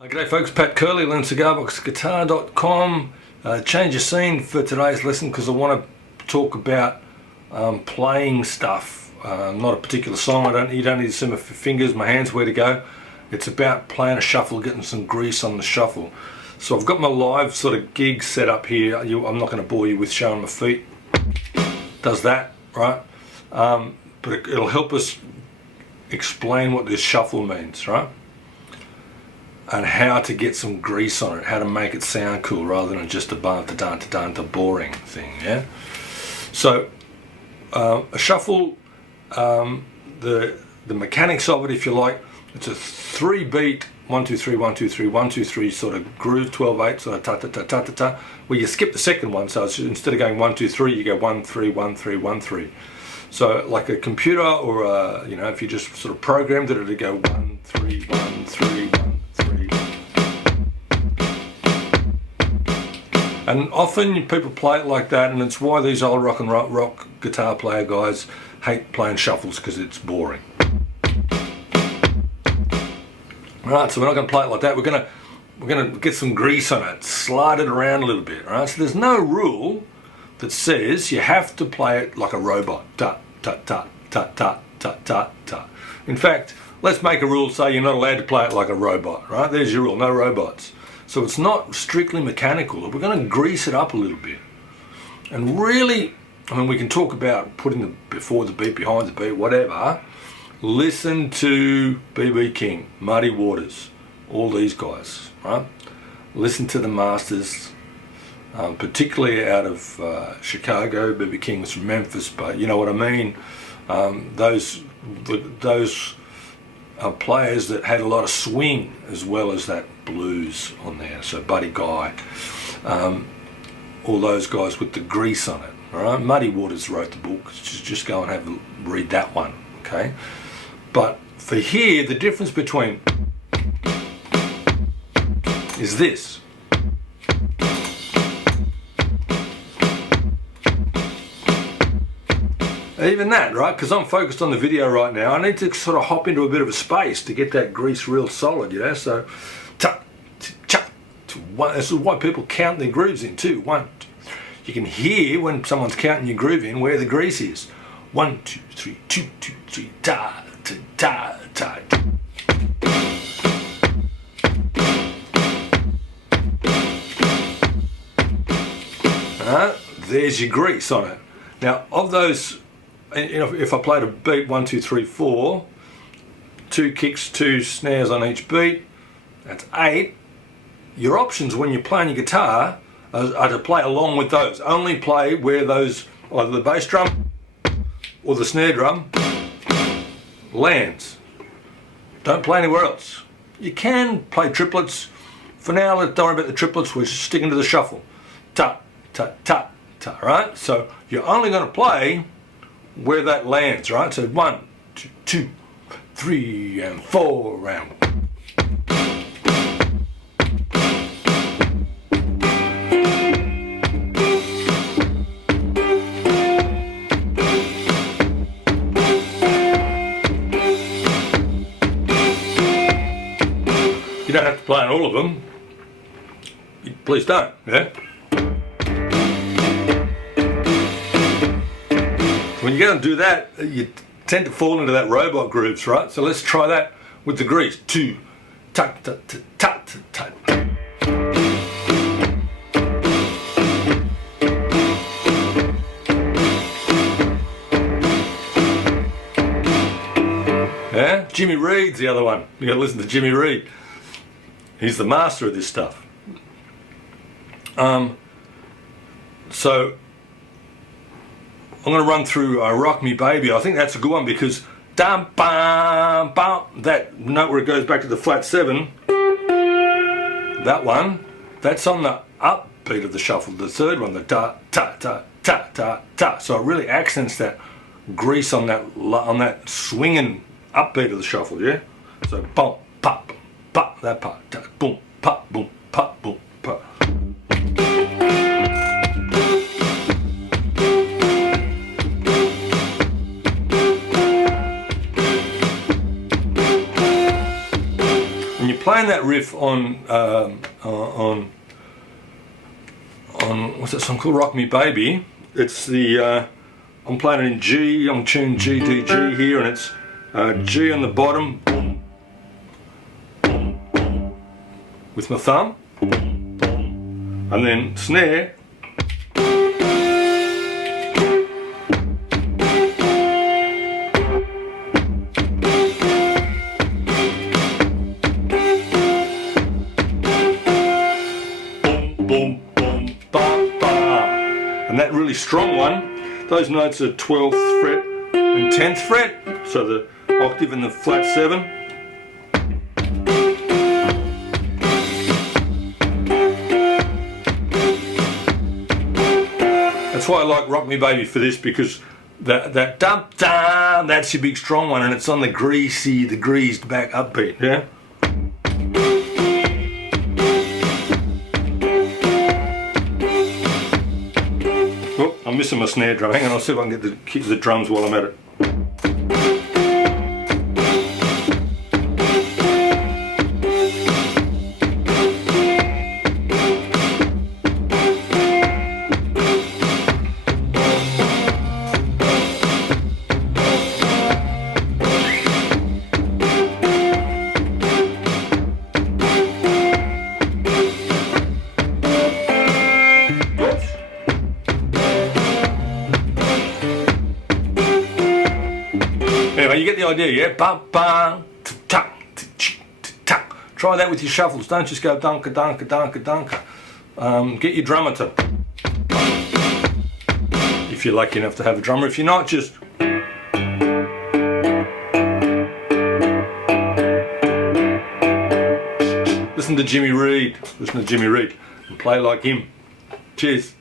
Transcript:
G'day folks, Pat Curley, LearnCigarBoxGuitar.com. Change of scene for today's lesson because I want to talk about playing stuff, not a particular song. You don't need to see my fingers, my hands, where to go. It's about playing a shuffle, getting some grease on the shuffle. So I've got my live sort of gig set up here. I'm not going to bore you with showing my feet. Does that, right? But it'll help us explain what this shuffle means, right? And how to get some grease on it, how to make it sound cool rather than just a bum-ta-dun-ta-dun-ta boring thing, yeah? So, a shuffle, the mechanics of it, if you like, it's a 3-beat 1 2 3 1 2 3 1 2 3 sort of groove, 12/8 sort of ta-ta-ta-ta-ta-ta, where you skip the second one, so it's, instead of going 1 2 3, you go 1 3 1 3 1 3. So like a computer or a, if you just sort of programmed it, it'd go 1 3 1 3 1 3. And often people play it like that, and it's why these old rock guitar player guys hate playing shuffles, because it's boring. Right, so we're not going to play it like that. We're going to get some grease on it, slide it around a little bit. Right, so there's no rule that says you have to play it like a robot. Ta ta ta ta ta ta ta ta. In fact, let's make a rule say you're not allowed to play it like a robot. Right, there's your rule. No robots. So it's not strictly mechanical. We're going to grease it up a little bit. And really, we can talk about putting the before the beat, behind the beat, whatever. Listen to B.B. King, Muddy Waters, all these guys, right? Listen to the masters, particularly out of Chicago. B.B. King was from Memphis, but you know what I mean? Those players that had a lot of swing as well as that blues on there. So Buddy Guy, all those guys with the grease on it. All right, Muddy Waters wrote the book. Just go and read that one. Okay, but for here, the difference between is this. Even that, right? Because I'm focused on the video right now. I need to sort of hop into a bit of a space to get that grease real solid, So, ta, cha, one. This is why people count their grooves in too. 1, 2. You can hear when someone's counting your groove in where the grease is. 1 2 3 2 2 3 ta ta ta ta. There's your grease on it. Now, of those. If I played a beat 1 2 3 4, 2 kicks, 2 snares on each beat, that's 8. Your options when you're playing your guitar are to play along with those. Only play where those, either the bass drum or the snare drum, lands. Don't play anywhere else. You can play triplets. For now, don't worry about the triplets. We're sticking to the shuffle. Ta ta ta ta. Right. So you're only going to play where that lands, right? So 1 2 2 3 and 4 and you don't have to play on all of them. Please don't, yeah? When you go and do that, you tend to fall into that robot grooves, right? So let's try that with the grease. 2 ta ta ta ta ta ta. Yeah, Jimmy Reed's the other one. You got to listen to Jimmy Reed. He's the master of this stuff. So I'm going to run through Rock Me Baby. I think that's a good one because dum bum bum, that note where it goes back to the flat 7, that one, that's on the upbeat of the shuffle. The third one, the ta ta ta ta ta ta. So it really accents that grease on that swinging upbeat of the shuffle, yeah? So bum pop pop, that part, boom pop boom pop boom pop. playing that riff on what's that song called? Rock Me Baby. It's the I'm playing it in G. I'm tuned G D G here, and it's G on the bottom with my thumb, and then snare. Boom, boom, ba, ba. And that really strong one, those notes are 12th fret and 10th fret, so the octave and the flat 7. That's why I like Rock Me Baby for this, because that dum dum, that's your big strong one, and it's on the greased back upbeat, yeah? Oh, I'm missing my snare drum. Hang on, I'll see if I can get the drums while I'm at it. Anyway, you get the idea, yeah? Bum, bum, ta, ta. Try that with your shuffles. Don't just go dunka, dunka, dunka, dunka. Get your drummer to, if you're lucky enough to have a drummer. If you're not, just listen to Jimmy Reed. Listen to Jimmy Reed and play like him. Cheers.